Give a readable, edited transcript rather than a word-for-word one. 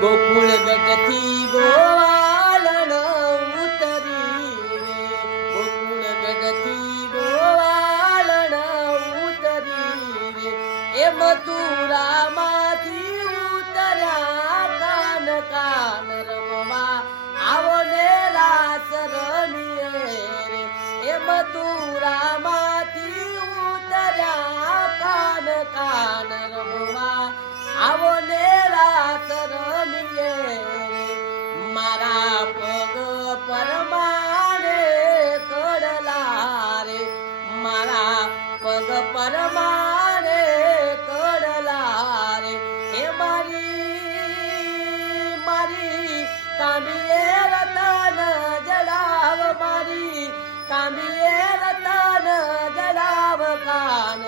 गोकुळ गटती गोवालन उतरी रे, गोकुळ गटती गोवालन उतरी रे, ए मथुरा माथी उतर्या कान कान रमवा आવો ને રાસ રમીએ રે, એ મથુરા માથી ઉતર્યા કાન કાન રમવા આવો ને રાસ રમીએ રે, મારા પગ પરમાણે કડલા રે, મારા પગ પરમાણે કડલા રે, એ મારી મારી કામીએ રતન જડાવ, મારી કામીએ રતન જડાવ કાન